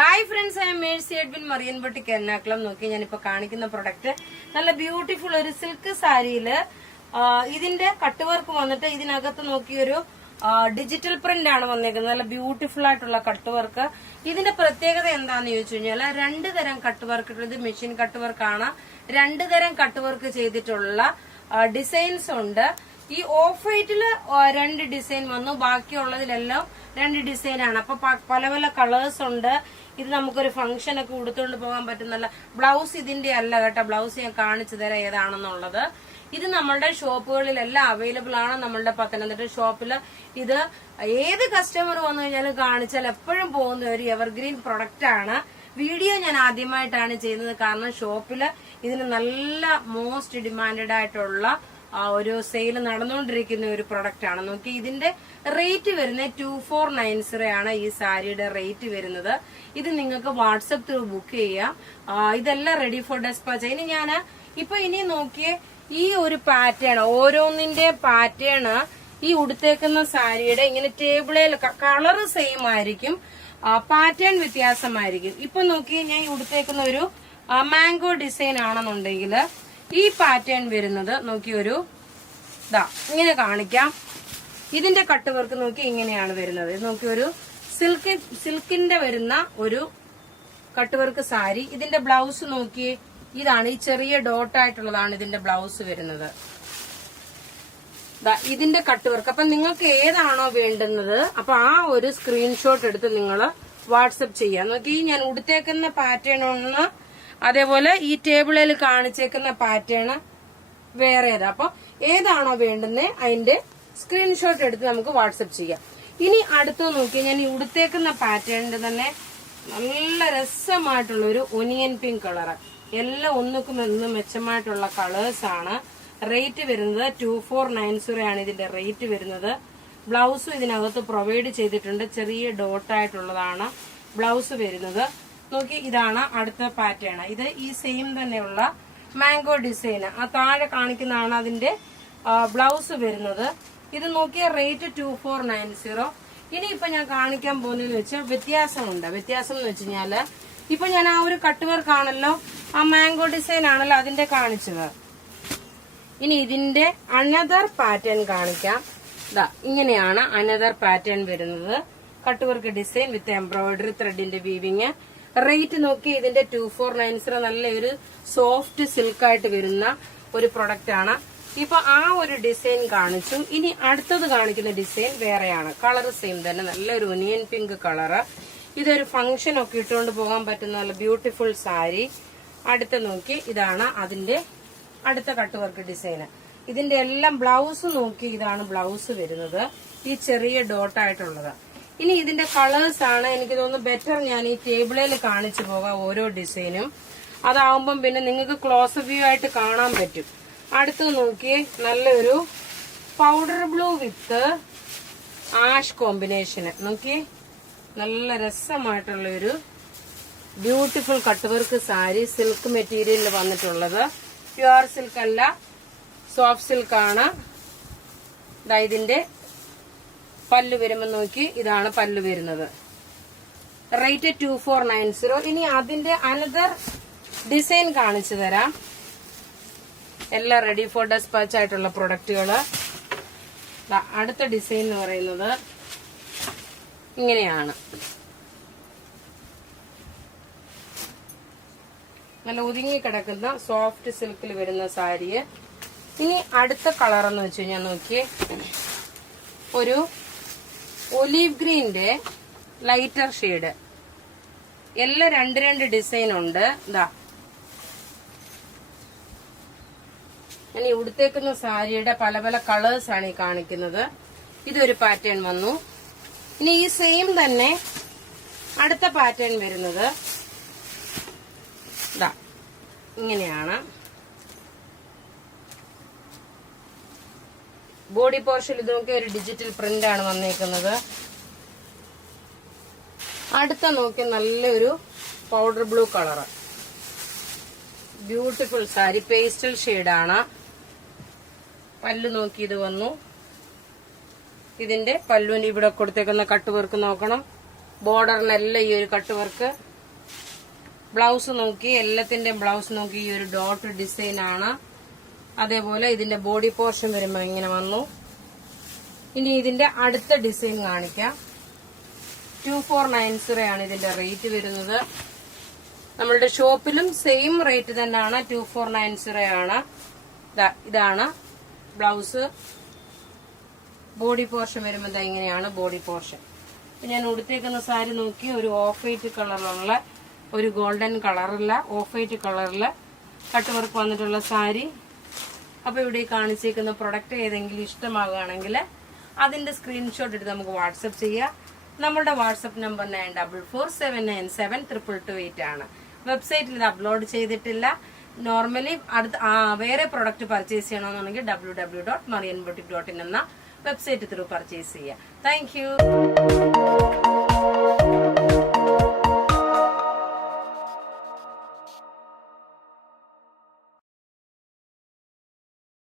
Hi friends, I M Mercy Edwin marine boutique Ernakulam. നോക്കി ഞാനിപ്പോ കാണിക്കുന്ന പ്രൊഡക്റ്റ് നല്ല ബ്യൂട്ടിഫുൾ ഒരു സിൽക്ക് സാരിയില് ഇതിന്റെ കട്ട് വർക്ക് വന്നിട്ട് ഇതിനകത്ത് നോക്കിയൊരു ഡിജിറ്റൽ പ്രിന്റ് ആണ് വന്നേക്കുന്നത്. നല്ല ബ്യൂട്ടിഫുൾ ആയിട്ടുള്ള കട്ട് വർക്ക്. ഇതിന്റെ പ്രത്യേകത എന്താന്ന് ചോദിച്ചു കഴിഞ്ഞാൽ രണ്ടു തരം കട്ട് വർക്ക്. ഇത് മെഷീൻ കട്ട് വർക്കാണ്. രണ്ടു തരം കട്ട് വർക്ക് ചെയ്തിട്ടുള്ള ഡിസൈൻസ് ഉണ്ട്. ഈ ഓഫ് വൈറ്റില് രണ്ട് ഡിസൈൻ വന്നു, ബാക്കിയുള്ളതിലെല്ലാം രണ്ട് ഡിസൈൻ ആണ്. അപ്പൊ പല പല കളേഴ്സ് ഉണ്ട്. ഇത് നമുക്കൊരു ഫംഗ്ഷൻ ഒക്കെ ഉടുത്തോണ്ട് പോകാൻ പറ്റുന്നല്ല. ബ്ലൗസ് ഇതിന്റെ അല്ല കേട്ടോ, ബ്ലൗസ് ഞാൻ കാണിച്ചു തരാം ഏതാണെന്നുള്ളത്. ഇത് നമ്മളുടെ ഷോപ്പുകളിലെല്ലാം അവൈലബിൾ ആണ്. നമ്മളുടെ പത്തനംതിട്ട ഷോപ്പില് ഇത് ഏത് കസ്റ്റമർ വന്നു കഴിഞ്ഞാലും കാണിച്ചാൽ എപ്പോഴും പോകുന്ന ഒരു എവർഗ്രീൻ പ്രൊഡക്റ്റ് ആണ്. വീഡിയോ ഞാൻ ആദ്യമായിട്ടാണ് ചെയ്യുന്നത്, കാരണം ഷോപ്പില് ഇതിന് നല്ല മോസ്റ്റ് ഡിമാൻഡഡ് ആയിട്ടുള്ള ഒരു സെയിൽ നടന്നുകൊണ്ടിരിക്കുന്ന ഒരു പ്രൊഡക്റ്റ് ആണ്. നോക്കി ഇതിന്റെ റേറ്റ് വരുന്നത് 2490 ആണ്. ഈ സാരിയുടെ റേറ്റ് വരുന്നത്. ഇത് നിങ്ങൾക്ക് വാട്സപ്പ് ത്രൂ ബുക്ക് ചെയ്യാം. ഇതെല്ലാം റെഡി ഫോർ ഡെസ്പാച്ച്. ഇനി നോക്കിയേ, ഈ ഒരു പാറ്റേൺ, ഓരോന്നിന്റെ പാറ്റേൺ ഈ ഉടുത്തേക്കുന്ന സാരിയുടെ ഇങ്ങനെ ടേബിളിൽ കളർ സെയിം ആയിരിക്കും, പാറ്റേൺ വ്യത്യാസമായിരിക്കും. ഇപ്പൊ നോക്കി, ഞാൻ ഉടുത്തേക്കുന്ന ഒരു മാംഗോ ഡിസൈൻ ആണെന്നുണ്ടെങ്കിൽ ഈ പാറ്റേൺ വരുന്നത് നോക്കി ഒരു ഇങ്ങനെ കാണിക്കാം. ഇതിന്റെ കട്ട് വർക്ക് നോക്കി ഇങ്ങനെയാണ് വരുന്നത്. ഇത് നോക്കി ഒരു സിൽക്കിന്റെ വരുന്ന ഒരു കട്ട് വർക്ക് സാരി. ഇതിന്റെ ബ്ലൗസ് നോക്കി ഇതാണ്, ഈ ചെറിയ ഡോട്ട് ആയിട്ടുള്ളതാണ് ഇതിന്റെ ബ്ലൗസ് വരുന്നത്. ഇതിന്റെ കട്ട് വർക്ക്. അപ്പൊ നിങ്ങൾക്ക് ഏതാണോ വേണ്ടുന്നത് അപ്പൊ ആ ഒരു സ്ക്രീൻഷോട്ട് എടുത്ത് നിങ്ങൾ വാട്സപ്പ് ചെയ്യാം. നോക്കി, ഞാൻ ഉടുത്തേക്കുന്ന പാറ്റേൺ ഒന്ന്, അതേപോലെ ഈ ടേബിളിൽ കാണിച്ചേക്കുന്ന പാറ്റേൺ വേറേതാ. അപ്പൊ ഏതാണോ വേണ്ടുന്നത് അതിന്റെ സ്ക്രീൻഷോട്ട് എടുത്ത് നമുക്ക് വാട്സപ്പ് ചെയ്യാം. ഇനി അടുത്ത് നോക്കി, ഞാൻ ഈ ഉടുത്തേക്കുന്ന പാറ്റേണിന്റെ തന്നെ നല്ല രസമായിട്ടുള്ള ഒരു ഒനിയൻ പിങ്ക് കളർ. എല്ലാം ഒന്നുക്കും മെച്ചമായിട്ടുള്ള കളേഴ്സ് ആണ്. റേറ്റ് വരുന്നത് 2490 ആണ് ഇതിന്റെ റേറ്റ് വരുന്നത്. ബ്ലൗസും ഇതിനകത്ത് പ്രൊവൈഡ് ചെയ്തിട്ടുണ്ട്. ചെറിയ ഡോട്ടായിട്ടുള്ളതാണ് ബ്ലൗസ് വരുന്നത്. നോക്കി, ഇതാണ് അടുത്ത പാറ്റേൺ. ഇത് ഈ സെയിം തന്നെയുള്ള മാംഗോ ഡിസൈൻ. ആ താഴെ കാണിക്കുന്നതാണ് അതിന്റെ ബ്ലൗസ് വരുന്നത്. ഇത് നോക്കിയ റേറ്റ് 2490. ഇനിയിപ്പൊ ഞാൻ കാണിക്കാൻ പോകുന്നതെന്ന് വെച്ചാൽ വ്യത്യാസമുണ്ട്. വ്യത്യാസം എന്ന് വെച്ച് കഴിഞ്ഞാല് ഇപ്പൊ ഞാൻ ആ ഒരു കട്ട് വർക്ക് ആണല്ലോ, ആ മാംഗോ ഡിസൈൻ ആണല്ലോ അതിന്റെ കാണിച്ചത്. ഇനി ഇതിന്റെ അനദർ പാറ്റേൺ കാണിക്കാം. ഇങ്ങനെയാണ് അനദർ പാറ്റേൺ വരുന്നത്. കട്ട് വർക്ക് ഡിസൈൻ വിത്ത് എംബ്രോയിഡറി ത്രെഡിന്റെ വീവിങ്. റേറ്റ് നോക്കി ഇതിന്റെ 2490. നല്ലൊരു സോഫ്റ്റ് സിൽക്കായിട്ട് വരുന്ന ഒരു പ്രൊഡക്റ്റ് ആണ്. ഇപ്പൊ ആ ഒരു ഡിസൈൻ കാണിച്ചു. ഇനി അടുത്തത് കാണിക്കുന്ന ഡിസൈൻ വേറെയാണ്. കളർ സെയിം തന്നെ, നല്ലൊരു ഒനിയൻ പിങ്ക് കളറ്. ഇതൊരു ഫംഗ്ഷൻ ഒക്കെ ഇട്ടുകൊണ്ട് പോകാൻ പറ്റുന്ന നല്ല ബ്യൂട്ടിഫുൾ സാരി. അടുത്ത നോക്കി, ഇതാണ് അതിന്റെ അടുത്ത കട്ട് വർക്ക് ഡിസൈൻ. ഇതിന്റെ എല്ലാം ബ്ലൗസ് നോക്കി, ഇതാണ് ബ്ലൗസ് വരുന്നത്. ഈ ചെറിയ ഡോട്ടായിട്ടുള്ളത്. ഇനി ഇതിന്റെ കളേഴ്സ് ആണ് എനിക്ക് തോന്നുന്നു ബെറ്റർ ഞാൻ ഈ ടേബിളിൽ കാണിച്ചു പോകാം ഓരോ ഡിസൈനും. അതാവുമ്പം പിന്നെ നിങ്ങൾക്ക് ക്ലോസ് വ്യൂ ആയിട്ട് കാണാൻ പറ്റും. അടുത്ത് നോക്കി, നല്ലൊരു പൗഡർ ബ്ലൂ വിത്ത് ആഷ് കോമ്പിനേഷന്. നോക്കി, നല്ല രസമായിട്ടുള്ള ഒരു beautiful cut work sari. Silk മെറ്റീരിയലിൽ വന്നിട്ടുള്ളത്. പ്യുവർ സിൽക്ക് അല്ല, സോഫ്റ്റ് സിൽക്ക് ആണ്. ഇതിന്റെ പല്ല് വരുമ്പോ നോക്കി, ഇതാണ് പല്ല് വരുന്നത്. റേറ്റ് 2490. ഇനി അതിന്റെ അനദർ ഡിസൈൻ കാണിച്ചു തരാം. എല്ലാം റെഡി ഫോർ ഡെസ്പാച്ച് ആയിട്ടുള്ള പ്രൊഡക്റ്റുകള്. അടുത്ത ഡിസൈൻ എന്ന് പറയുന്നത് ഇങ്ങനെയാണ്. നല്ല ഒതുങ്ങി കിടക്കുന്ന സോഫ്റ്റ് സിൽക്കിൽ വരുന്ന സാരി. ഇനി അടുത്ത കളർ എന്ന് വെച്ച് കഴിഞ്ഞാൽ നോക്കിയേ, ഒരു ഒലീവ് ഗ്രീന്റെ ലൈറ്റർ ഷെയ്ഡ്. എല്ലാം രണ്ട് ഡിസൈൻ ഉണ്ട്. ഞാൻ ഈ ഉടുത്തേക്കുന്ന സാരിയുടെ പല പല കളേഴ്സ് ആണ് ഈ കാണിക്കുന്നത്. ഇതൊരു പാറ്റേൺ വന്നു. ഇനി ഈ സെയിം തന്നെ അടുത്ത പാറ്റേൺ വരുന്നത് ഇങ്ങനെയാണ്. ബോഡി പോർഷൻ ഇത് നോക്കി ഒരു ഡിജിറ്റൽ പ്രിന്റ് ആണ് വന്നേക്കുന്നത്. അടുത്ത നോക്കി നല്ലൊരു powder blue colour, beautiful sari. Pastel ഷെയ്ഡാണ്. പല്ല് നോക്കി ഇത് വന്നു. ഇതിന്റെ പല്ലുവിന് ഇവിടെ കൊടുത്തേക്കുന്ന കട്ട് വർക്ക് നോക്കണം. ബോർഡറിനെല്ലാം ഈ ഒരു കട്ട് വർക്ക്. ബ്ലൗസ് നോക്കി, എല്ലാത്തിന്റെ ബ്ലൗസ് നോക്കി ഈ ഒരു ഡോട്ട് ഡിസൈൻ ആണ്. അതേപോലെ ഇതിന്റെ ബോഡി പോർഷൻ വരുമ്പോ ഇങ്ങനെ വന്നു. ഇനി ഇതിന്റെ അടുത്ത ഡിസൈൻ കാണിക്കാം. 2490 ആണ് ഇതിന്റെ റേറ്റ് വരുന്നത്. നമ്മളുടെ ഷോപ്പിലും സെയിം റേറ്റ് തന്നെയാണ്, 2490 ആണ്. ഇതാണ് ബ്ലൗസ്. ബോഡി പോർഷൻ വരുമ്പോൾ ഇങ്ങനെയാണ് ബോഡി പോർഷൻ. ഞാൻ ഉടുത്തേക്കുന്ന സാരി നോക്കി, ഒരു ഓഫ് വൈറ്റ് കളറിലുള്ള, ഒരു ഗോൾഡൻ കളറില്ല, ഓഫ് വൈറ്റ് കളറില് കട്ട് വർക്ക് വന്നിട്ടുള്ള സാരി. അപ്പൊ ഇവിടെ കാണിച്ചേക്കുന്ന പ്രൊഡക്റ്റ് ഏതെങ്കിലും ഇഷ്ടമാകുകയാണെങ്കിൽ അതിന്റെ സ്ക്രീൻഷോട്ട് എടുത്ത് നമുക്ക് വാട്സപ്പ് ചെയ്യാം. നമ്മുടെ വാട്സപ്പ് നമ്പർ 9447972228 ആണ്. വെബ്സൈറ്റിൽ ഇത് അപ്ലോഡ് ചെയ്തിട്ടില്ല. നോർമലി വേറെ പ്രൊഡക്റ്റ് പർച്ചേസ് ചെയ്യണമെന്നുണ്ടെങ്കിൽ www.marianboutique.in എന്ന വെബ്സൈറ്റ് ത്രൂ പർച്ചേസ് ചെയ്യാം. Thank you.